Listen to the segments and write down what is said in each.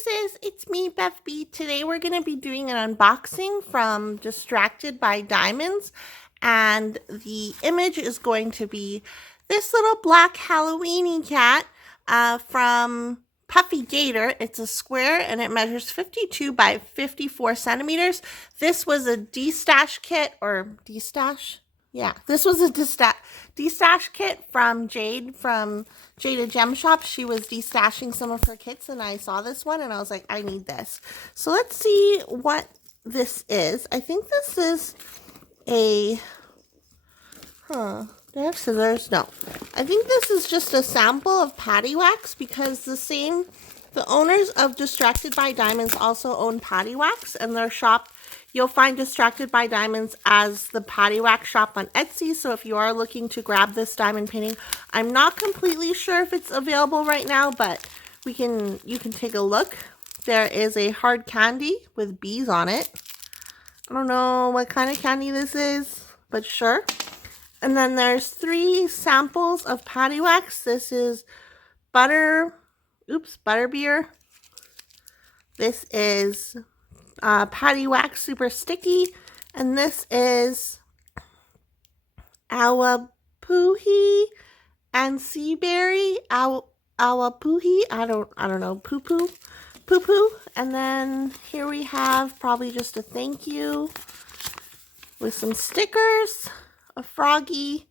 princesses, it's me, Bev B. Today we're going to be doing an unboxing from Distracted by Diamonds, and the image is going to be this little black Halloweenie cat from Puffy Gator. It's a square and it measures 52 by 54 centimeters. This was a destash kit, or destash? Yeah, this was a destash kit from Jade from Jade Gem Shop. She was destashing some of her kits and I saw this one and I was like, I need this. So let's see what this is. I think this is a, do I have scissors? No. I think this is just a sample of patty wax because the owners of Distracted by Diamonds also own patty wax, and their shop, you'll find Distracted by Diamonds as the patty wax shop on Etsy. So if you are looking to grab this diamond painting, I'm not completely sure if it's available right now, but you can take a look. There is a hard candy with bees on it. I don't know what kind of candy this is, but sure. And then there's 3 samples of patty wax. This is butterbeer. This is patty wax super sticky, and this is awapuhi and sea berry. Awapuhi, I don't know, poo poo. And then here we have probably just a thank you with some stickers, a froggy,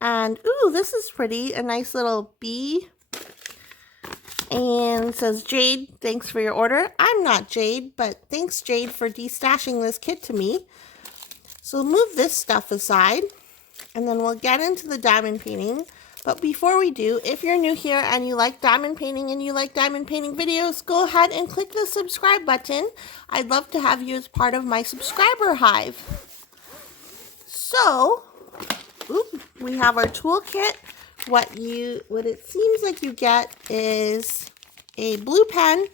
and ooh, this is pretty, a nice little bee. And says, Jade, thanks for your order. I'm not Jade, but thanks, Jade, for destashing this kit to me. So move this stuff aside, and then we'll get into the diamond painting. But before we do, if you're new here and you like diamond painting and you like diamond painting videos, go ahead and click the subscribe button. I'd love to have you as part of my subscriber hive. So, we have our toolkit. What it seems like you get is a blue pen,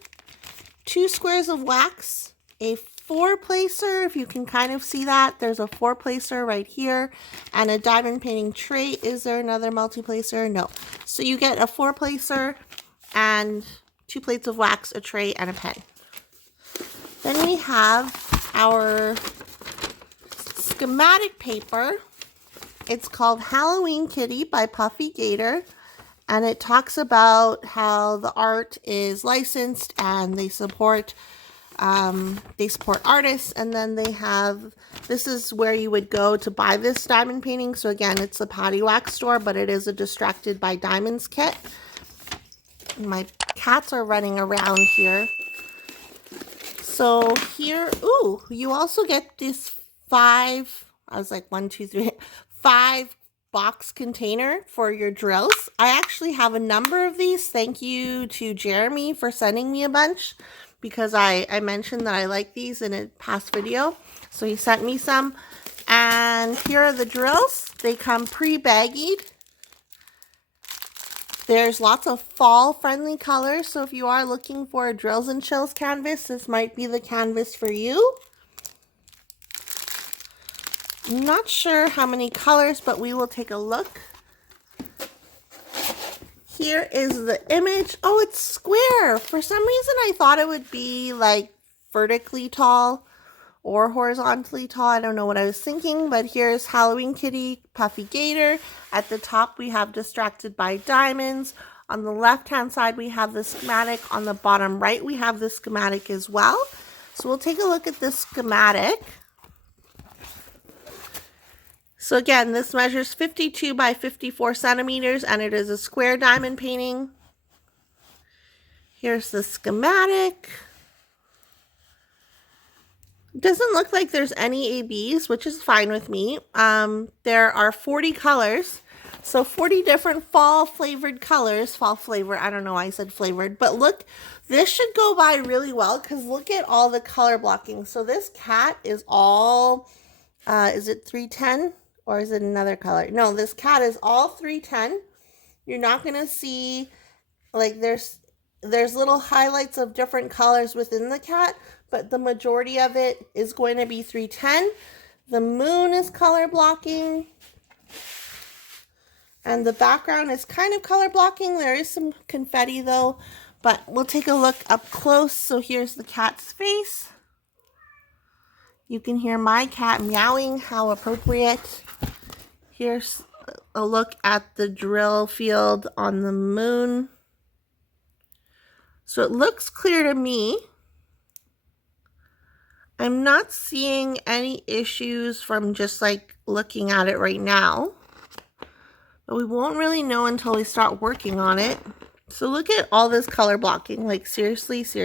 2 squares of wax, a 4-placer, if you can kind of see that. There's a 4-placer right here, and a diamond painting tray. Is there another multi-placer? No. So you get a 4-placer and 2 plates of wax, a tray, and a pen. Then we have our schematic paper. It's called Halloween Kitty by Puffy Gator, and it talks about how the art is licensed and they support artists. And then they have, this is where you would go to buy this diamond painting. So again, it's a patty wax store, but it is a Distracted by Diamonds kit. My cats are running around here. So here, ooh, you also get this 5 box container for your drills. I actually have a number of these. Thank you to Jeremy for sending me a bunch, because I mentioned that I like these in a past video. So he sent me some. And here are the drills. They come pre-baggied. There's lots of fall-friendly colors. So if you are looking for a Drills and Chills canvas, this might be the canvas for you. I'm not sure how many colors, but we will take a look. Here is the image. Oh, it's square. For some reason, I thought it would be like vertically tall or horizontally tall. I don't know what I was thinking, but here's Halloween Kitty, Puffy Gator. At the top, we have Distracted by Diamonds. On the left-hand side, we have the schematic. On the bottom right, we have the schematic as well. So we'll take a look at this schematic. So again, this measures 52 by 54 centimeters, and it is a square diamond painting. Here's the schematic. It doesn't look like there's any ABs, which is fine with me. There are 40 colors, so 40 different fall flavored colors. Fall flavor, I don't know why I said flavored, but look, this should go by really well because look at all the color blocking. So this cat is all, is it 310? Or is it another color? No, this cat is all 310. You're not going to see, like, there's little highlights of different colors within the cat, but the majority of it is going to be 310. The moon is color blocking. And the background is kind of color blocking. There is some confetti though, But we'll take a look up close. So here's the cat's face. You can hear my cat meowing, how appropriate. Here's a look at the drill field on the moon. So it looks clear to me. I'm not seeing any issues from just like looking at it right now. But we won't really know until we start working on it. So look at all this color blocking, like seriously. So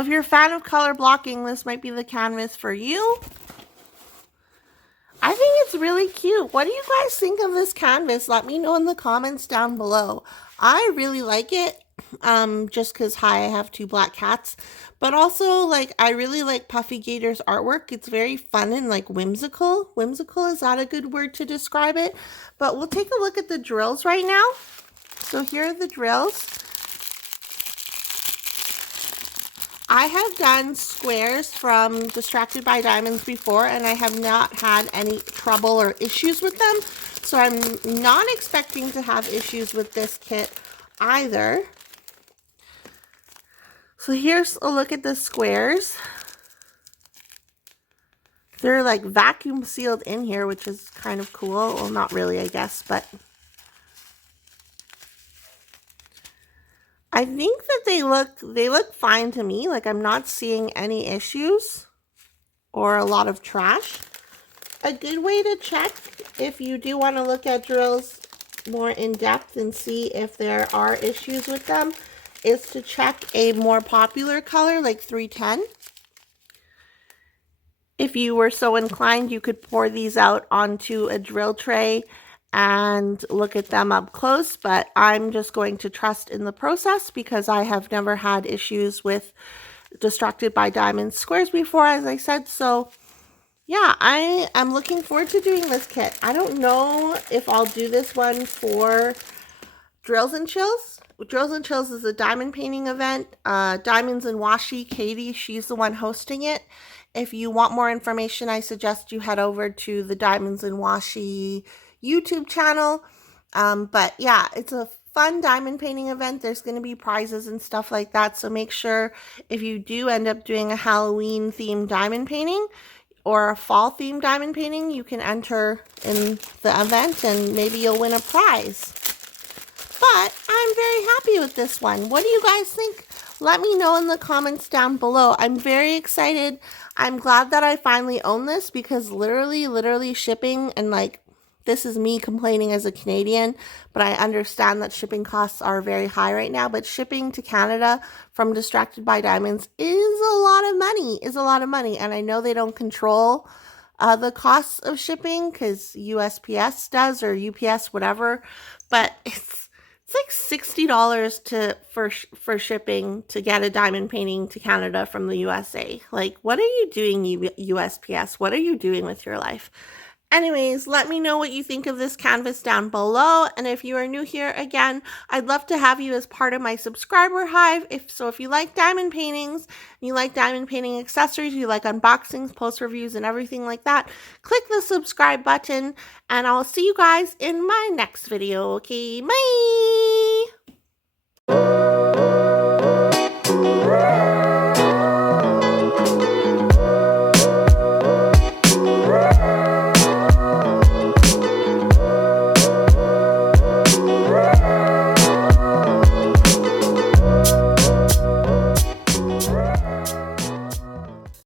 if you're a fan of color blocking, this might be the canvas for you. I think it's really cute. What do you guys think of this canvas? Let me know in the comments down below. I really like it, just because, hi, I have 2 black cats. But also, like, I really like Puffy Gator's artwork. It's very fun and, like, whimsical. Whimsical, is that a good word to describe it? But we'll take a look at the drills right now. So here are the drills. I have done squares from Distracted by Diamonds before, and I have not had any trouble or issues with them. So I'm not expecting to have issues with this kit either. So here's a look at the squares. They're like vacuum sealed in here, which is kind of cool. Well, not really, I guess, but I think that they look fine to me. Like, I'm not seeing any issues or a lot of trash. A good way to check if you do want to look at drills more in depth and see if there are issues with them is to check a more popular color like 310. If you were so inclined, you could pour these out onto a drill tray and look at them up close, but I'm just going to trust in the process because I have never had issues with Distracted by Diamonds squares before, as I said. So yeah, I am looking forward to doing this kit. I don't know if I'll do this one for Drills and Chills. Drills and Chills is a diamond painting event. Diamonds and Washi, Katie, she's the one hosting it. If you want more information, I suggest you head over to the Diamonds and Washi YouTube channel. But yeah, it's a fun diamond painting event. There's going to be prizes and stuff like that. So make sure if you do end up doing a Halloween themed diamond painting or a fall themed diamond painting, you can enter in the event and maybe you'll win a prize. But I'm very happy with this one. What do you guys think? Let me know in the comments down below. I'm very excited. I'm glad that I finally own this because literally shipping, and like, this is me complaining as a Canadian, but I understand that shipping costs are very high right now. But shipping to Canada from Distracted by Diamonds is a lot of money. And I know they don't control the costs of shipping because USPS does, or UPS, whatever. But it's like $60 for shipping to get a diamond painting to Canada from the USA. Like, what are you doing, USPS? What are you doing with your life? Anyways, let me know what you think of this canvas down below. And if you are new here, again, I'd love to have you as part of my subscriber hive. If you like diamond paintings, you like diamond painting accessories, you like unboxings, post reviews, and everything like that, click the subscribe button, and I'll see you guys in my next video. Okay, bye!